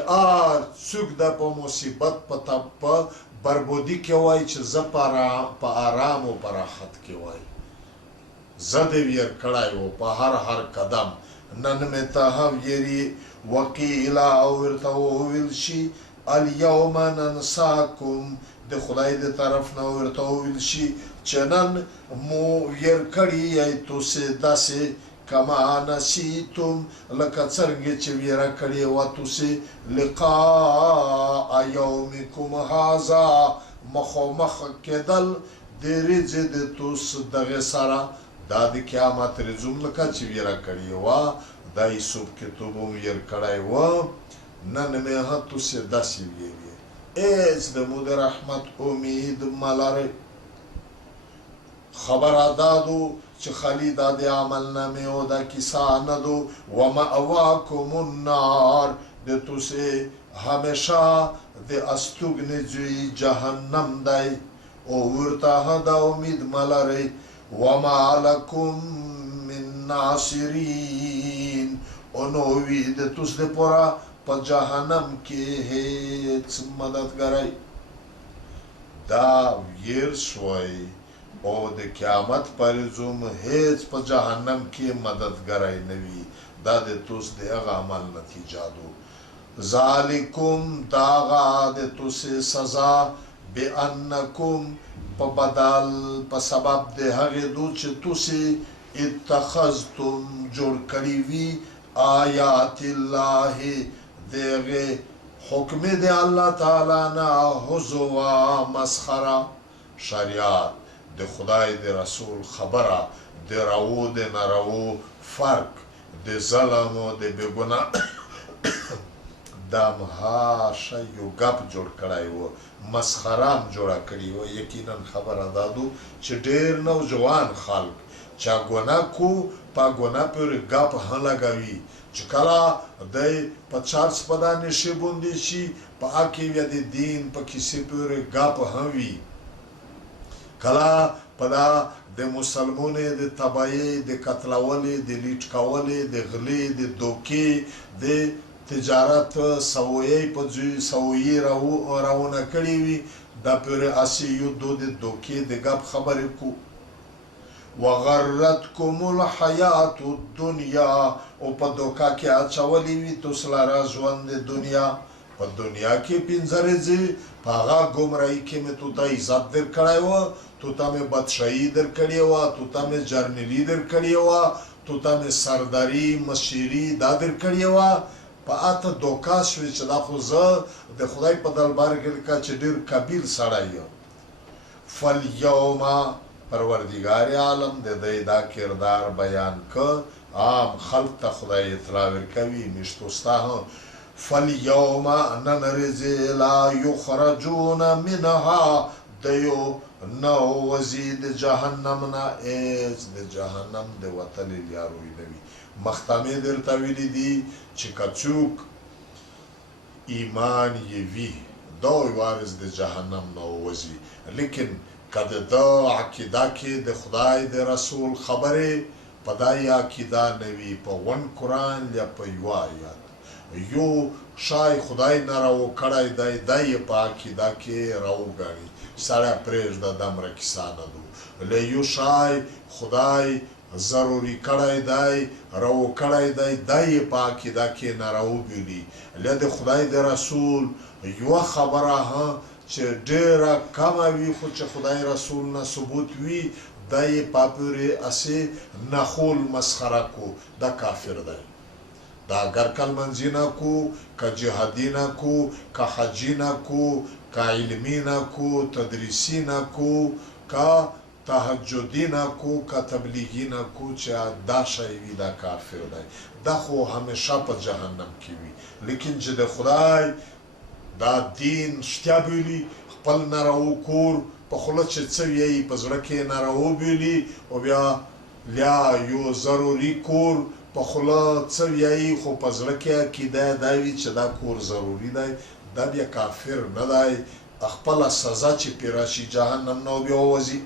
څوک د په مصیبت په بربودي کې وای چې زه په آرام او په راحت کې وای زه دې ویر کړی و په هر قدم نن مې ته ویري وقیلا او ورته وویل شي الیوم ننساکم د خدای د طرف نه ورته وویل شي چې نن مو ویر کړی یې تاسې داسې کما نسیتم لکه څرنګه چې ویره کړې وه تاسې لقاء یومکم هذا مخامخ کېدل د ورځې د تاسو دغې سره دا د قیامت ورځوم لکه چې ویره کړې وه دا یوسف کې تو به ویر کړی وه نن مې هم تاسې داسې ویرې هېڅ د مو د رحمت امید مه لرئ خبره دادو چې خالی دا د عمل نامې او دا کیسه نه دو ومأواکم النار د تاسې همیشه د استوګنې ځای جهنم دی او ورته دا امید مه لرئ وما لکم من ناصرین او نو وي د تاسو دپاره په جهنم کې هېڅ مددګری دا ویر شوی او د قیامت پر زوم هیڅ په جهنم کې مددګری نه وي دا د تاسو د هغه عمل نتیجه ده ذالکم داغه د تاسو سزا بانکم په بدل په سبب د هغې دو چې تاسو اتخذتم جوړ کړي وي آیات الله دغه حکم د الله تعالی نه هزوا مسخره شریعت د خدای د رسول خبره د راو د نراو فرق د ظلم او د بېګناه دا مهاشه یو ګپ جوړ کړی و مسخرام جوړه کړې وه یقینا خبره دادو چې ډېر نوجوان خلک چا ګناه کو په ګناه پورې ګپ هم لګوي چې کله دی په چارس په دا نشې باندې شي په هغې بیا د دین په کیسې پورې ګپ هم وي کله په دا د مسلمانې د تباهۍ د قتلولې د لیټ کولې د غلې د دوکې د تجارت سویې په سویې راونه کړې وي دا پورې هسې یو دو د دوکې د ګپ خبرې کو وغرتکم الحیات الدنیا او په دوکه کې اچولې وي تاسو لره ژوند د دنیا په دنیا کې پنځه ورځې په هغه ګمراهۍ کې مې تو ته عزت درکړی وه تو ته مې بادشاهي درکړې وه تو ته مې جرنلي درکړې وه تو ته مې سرداري مشري دا درکړې وه په اته دوکه شوې چې دا خو زه د خدای په دربار کې لکه چې ډېر کبیر سړی یم فالیوم پروردګار عالم د دی دا کردار بیان که عام خلق ته خدای اطلاع ورکوي میشتو ستا هم فالیوم نن ورځې لا یخرجون منها دیو نو وځي د جهنم نه هېڅ د جهنم د وتلې لیاروی نه وي مختمې درته ویلي دي چې که څوک ایمان یې وي دا وارث د جهنم نه وځي لیکن که د ده عقیده کې د خدای د رسول خبرې په دا یې عقیده نه وي په ون قرآن یا په یوه آیت یو شای خدای نه راو کړی دی دا یې په عقیده کې راوګڼي سړی پرېږده دومره کیسه نه ده له یو شای خدای ضروري کړی دی راو کړی دی دا یې په عقیده کې نه راوبولي له د خدای د رسول یوه خبره هم چې ډېره کمه وي خو چې خدای رسول نه ثبوت وي دا یې په پورې هسې نخول مسخره کو دا کافر دی دا اگر کلمنځي نه کو که جهادي نه کو که حجي نه کو که علمي نه کو تدریسي نه کو که تهجدي نه کو که تبلیغي نه کو چې دا شی وي دا کافر دی دا خو همیشه په جهنم کې وي لیکن چې د خدای دا دین شتیا بولي خپل نه راوکور په خوله چې څه ویایي په زړه کې نه راوبولي او بیا یا یو ضروري کور په خوله څه ویایي خو په زړه کې عقیده دا وي چې دا کور ضروري دی دا بیا کافر نه دی خپله سزا چې پرې راشي جهنم نه بیا ووځي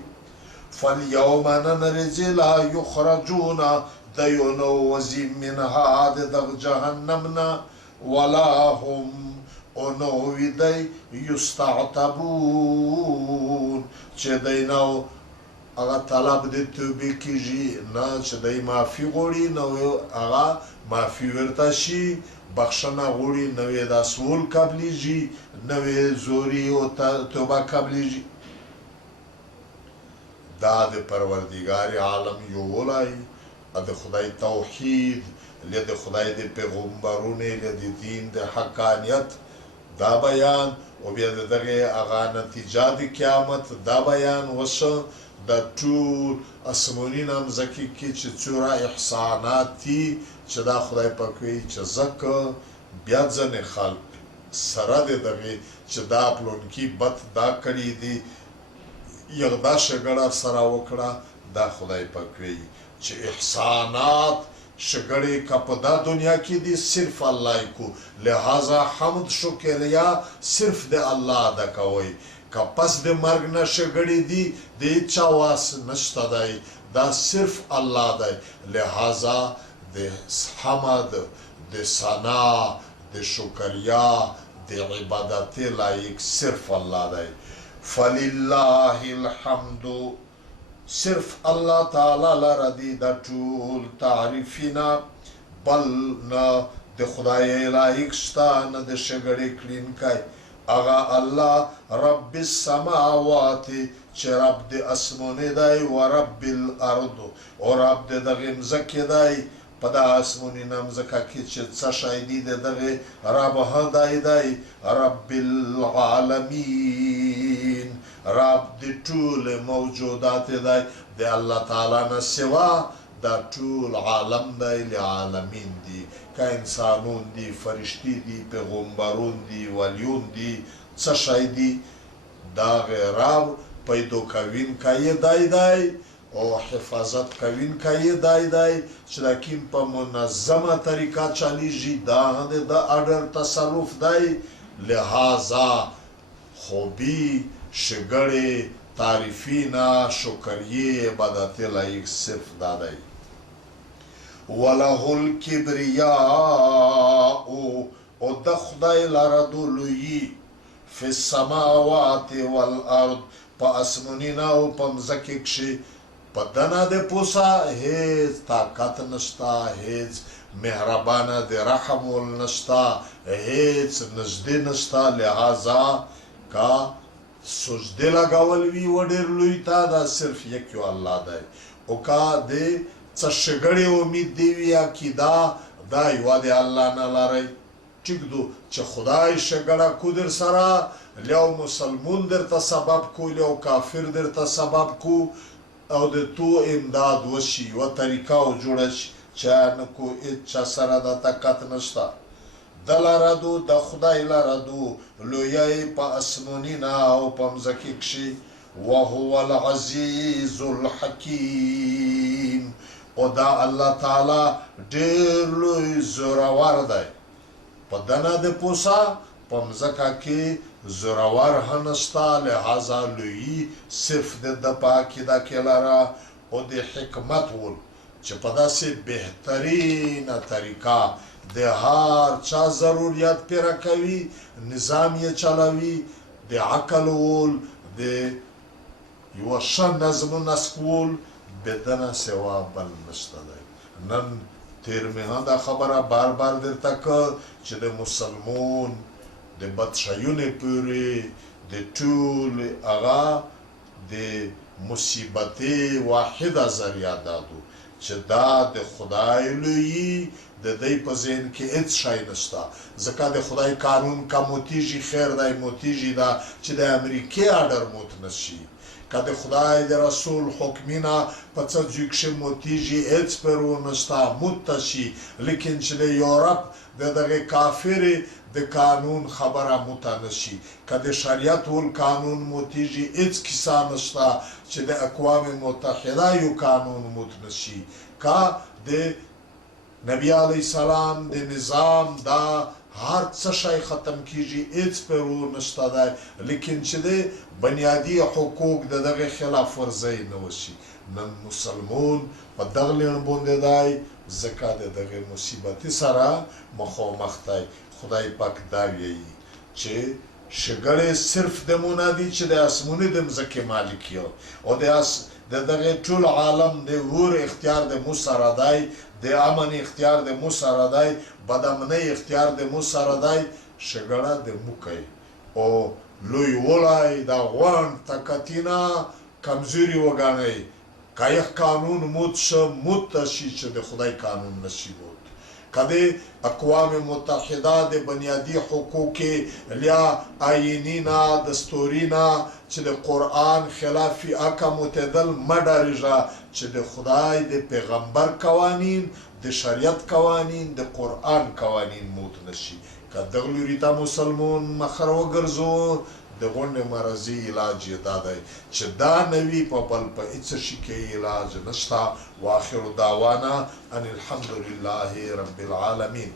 فالیوم نن ورځې لا یخرجون دیو نه ووځي منها د دغه جهنم نه ولا هم او نه وي دی یستعتبون چې دی نه هغه طلب د توبې کېږي نه چې دی معافي غواړي نه هغه معافي ورته شي بخښنه غواړي نه یې دا سول قبلیږي نه یې زوري او توبه قبلیږي دا د پروردګار عالم یووالی د خدای توحید له د خدای د پیغمبرونو له د دین د حقانیت دا بیان او بیا دغه هغه نتیجه د قیامت دا بیان وشو د ټول اسمونی نامځکه کې چې څوره احسانات دي چې دا خدای پاک وی چې زکه بیا ځنې خلق سره دغه چې دا پلونکی بد دا کړی دي یغدا شګړه سره وکړه دا خدای پاک وی چې احسانات شګړې کپدا دنیا کې دي صرف الله کو لہذا حمد شکریا صرف د الله د کوي که پس د مرګ نه شګړې دي د چا واس نشته دی دا صرف الله دی لہذا د حمد د ثنا د شکریا د عبادت لایق صرف الله دی فلله الحمد صرف الله تعالی لره دی د ټول تعریفینا بل نه د خدای لایق شته نه د شګړې کلینکای اغا الله رب السماوات چې رب د اسمانه دی و رب الارض او رب د دغه مزکه دی په د اسمانه نمزکه کې چې څه شای دی دغه رب هدای دی رب العالمین رب د ټول موجودات دی د الله تعالی نه سوا دا ټول عالم دی لعالمین دی که انسانون دی فرشتی دی پیغمبرون دی ولیون دی څه شی دی دا غیراب پیدا کوین کای دای دای او حفاظت کوین کای دای دای چې لکه په منظمه طریقه چلیږي دا د اډر تصرف دی لہذا خوبی شګړې تعریفینا شکریه عبادت لایق صرف دادای وله الكبرياء او د خدای لاره دولوی فی السماوات والارض په اسمانینا او په مځکه کې په دنا د پوسا هیڅ طاقت نشتا هیڅ مهربانه د رحم ول نشتا هیڅ نږدې نشتا لہذا کا سجده لګول وی وړر لوی تا دا صرف یو الله دی او کا د څه شګړې امید دی یا کیدا دا یو دی الله نه لاري ټیک دو چې خدای شګړه کو در سره له مسلمان درته سبب کو له کافر درته سبب کو او د تو امداد وشي و طریقه او جوړه چې نه کو اچ سره د طاقت نشتا دلارادو د خدای لارادو لوی په اسمانینا او په مزکی کې وهو العزیز الحکیم او دا الله تعالی ډېر لوی زورور دی په دنا د پوسا په مزکا کې زورور هنستا لہذا لوی صرف د پاکی دا کلارا او د حکمت ول چې په داسې بهترینه طریقه د هر چا ضرورت پیرا کوي نظام یې چلاوي د عقل ول د یو ښه نظم نسکول بدنه سوا بل نشته دی نن تیر مه دا خبره بار بار درته که چې د مسلمون د بدشایونه پورې د ټول هغه د مصیبتې واحده ذریعه دادو چې دا د خدای لوی د دې په ذهن کې هیڅ شی نشته ځکه د خدای قانون کا موتیږي خیر دی موتیږي دا چې د امریکای اډر موت نشي که د خدای د رسول حکمینا په څه ځکه موتیږي هیڅ پرو نشته متشي لیکن چې د یورپ دغه کافر د قانون خبره متنشي که د شریعت ول قانون موتیږي هیڅ کیسه نشته چې د اقوام متحده یو قانون متنشي کا د نبی علیہ السلام د نظام دا هر څه شی ختم کیږي هیڅ پرو نشته دی لیکن چې د بنیادي حقوق د دغه خلاف ورزي نه وشي نن مسلمون په دغه لړ باندې دی ځکه د دغه مصیبت سره مخامخ دی خدای پاک دا ویي چې شګړې صرف د منادي چې د اسمونی د مځکې مالک یو او د دغه ټول عالم د ور اختیار د مو سره دی د امن اختیار د مو سره دی بدامنۍ اختیار د مو سره دی شګړه د مو کوي او لوی ولای دا غوان تکتینا کمزوري وګڼي کایخ قانون موت شه موت شي چې د خدای قانون نشي موت کده اقوام متحده د بنیادی حقوق لیا آئینینا دستورینا چې د قرآن خلافی اکا متدل مدارجا چې د خدای د پیغمبر قوانین د شریعت قوانین د قرآن قوانین موت نشي کده غلوریتا مسلمون مخر وګرځو د غونډې مرضی علاج یې دا دی چې دا نوي په بل په هیڅ شي کې علاج نشته واخر دعوانا ان الحمد لله رب العالمین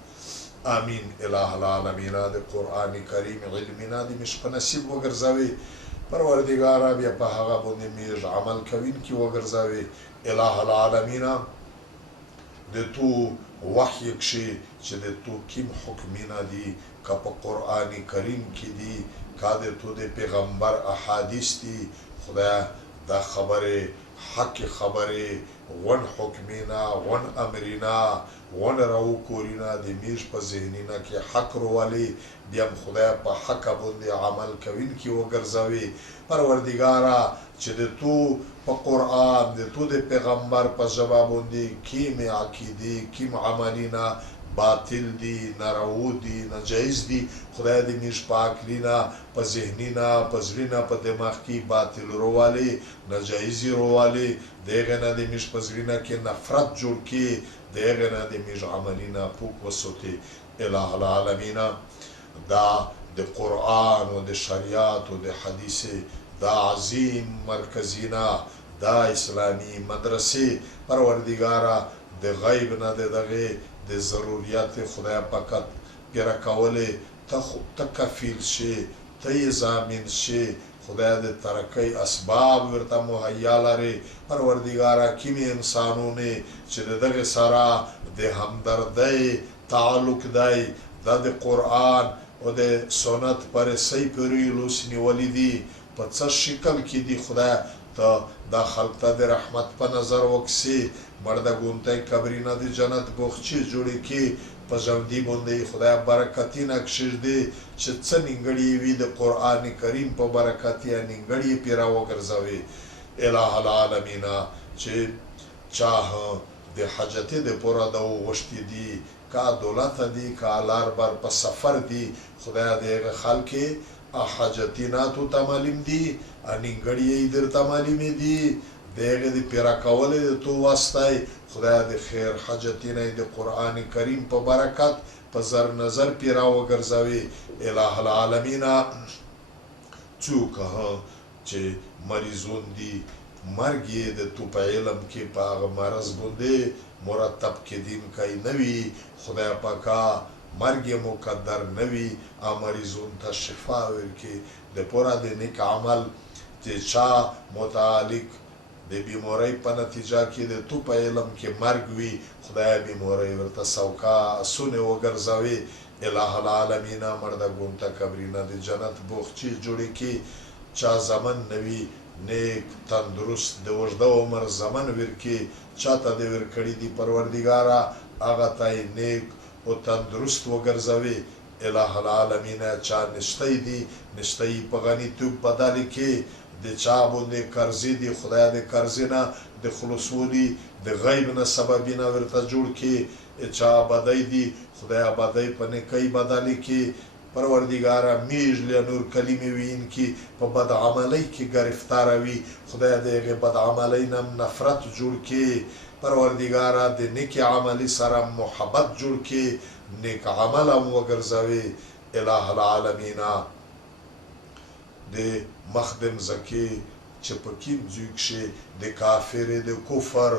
آمین اله العالمین د قرآن کریم علمنا د مشق نصیب وګرځوي پروردګارا بیا په هغه باندې میږ عمل کوین کی وګرځوي اله العالمین د تو وحی کشي چې د تو کیم حکمینا دي که په قرآن کریم کې دي کاده تو د پیغمبر احادیث دي خدای دا خبره حق خبره ون حکمینا ون امرینا ون راو کورینا د میش په ذهنینا کې حق روالی بیا خدای په حق باندې عمل کوین کی وګرځوي پروردګارا چې د تو په قرآن د تو د پیغمبر په جواب باندې کیم عقیده کیم عملینا باطل دی نارو دی ناجایز دی خدای دې میش پاک لینا په ذهنینا په زړینا په دماغ کې باطل روالی ناجایزی روالی دغه نه دې میش په زړینا کې نفرت جوړ کې دغه نه دې میش عملینا پوک وسوتی الہ العالمین دا د قرآن او د شریعت او د حدیث دا عظیم مرکزینا دا اسلامی مدرسې پروردګارا د غیب نه دغه د ضرورت خدای فقط پیرا کوله ته کفیل شي ته ضامن شي خدای د ترقی اسباب ورته مهیا لري پروردګارا کیمی انسانونه چې دغه سره د همدردی تعلق دی د قرآن او د سنت پر صحیح پوری لوسنی ولیدي په څه شکل کې دی خدای ته دا خلق ته د رحمت په نظر وکسي مرده گونته کبرینا دی جنت بخچی جوړی کی په ژوندۍ باندې خدای برکتی نقشش دی چې څه نیمګړی وي د قرآن کریم په برکت یې نیمګړی پیرا وګرځوي الہ العالمین چې چاه د حاجت د پورا د وشتي دی کا دولت دی کا لار بر په سفر دی خدای دې خلک حاجتینا تو تمالیم دی نیمګړی در تمالیم دی دغه د پیرا کوله تو واسطای خدای د خیر حاجتینه د قرآن کریم په برکت په زر نظر پیرا وګرځوي الہ العالمین څوک چې مریضون دي مرګ د تو په علم کې په هغه مرض باندې مرتب کې دین کوي نوي خدای پاکا مرګ مقدر نوي ا مریضون ته شفا ورکړي د پورا د نیک عمل چې چا متعلق د بیماری په نتیجه کې د تو په علم کې مرګ وي خدای بیماری ورته سوکا سونه وګرځوي الہ العالمین مرده ګونته کبرینا د جنت بوخچی جوړی کی چا زمن نوی نیک تندرست د وجده عمر زمن ورکی چاته د ورکړی دی پروردګارا هغه تای نیک او تندرست وګرځوي الہ العالمین چا نشتی دی نشتی په غنی تو بدل کی د چا باندې قرضې دی خدای د قرضې نه د خلاصولي د غیب نه سببونه ورته جوړ کړي چا بدای دی خدای بدای په نیکۍ بدلې کې پروردګارا میږ له نور کلمې وین کې په بد عملی کې گرفتار وي خدای دې بد عملی نه نفرت جوړ کړي پروردګارا د نیک عملی سره محبت جوړ کړي نیک عمل هم وګرځوي الہ العالمین د مخدم زکی چې پکیم ځوکشي د کافر د کفر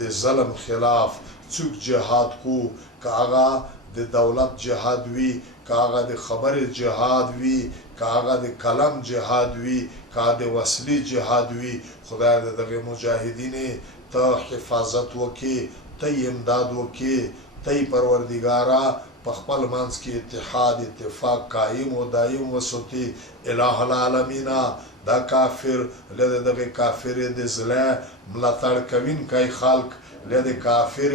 د ظلم خلاف څوک جهاد کو کاغه د دولت جهاد وي که هغه د خبرې جهاد وي که هغه د کلم جهاد وي که د وسلې جهاد وي خدای د دغه مجاهدینې ته حفاظت وکړي ته یې امداد وکړي ته یې پروردګاره په خپل منځ کې اتحاد اتفاق قایم و دایم وساتي الہ العالمین دا کافر له دغه کافر د زله ملاتړ کوونکی خلق له د کافر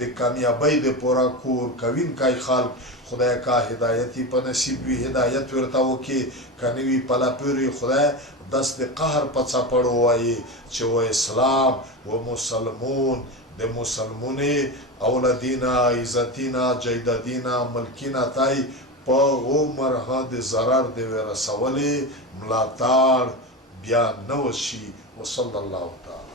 د کامیابی د پورا کور کوونکی خلق خدای کا هدایتی په نصیب وی هدایت ورته وکي کني په لا پوری خدای دست قهر په چپړو وای چې و اسلام و مسلمون د مسلمونې اولادینا عزتینا جیدادینا ملکینا تای په عمر هد zarar د ورسولې ملاتړ بیا نو شي وصلی الله تعالی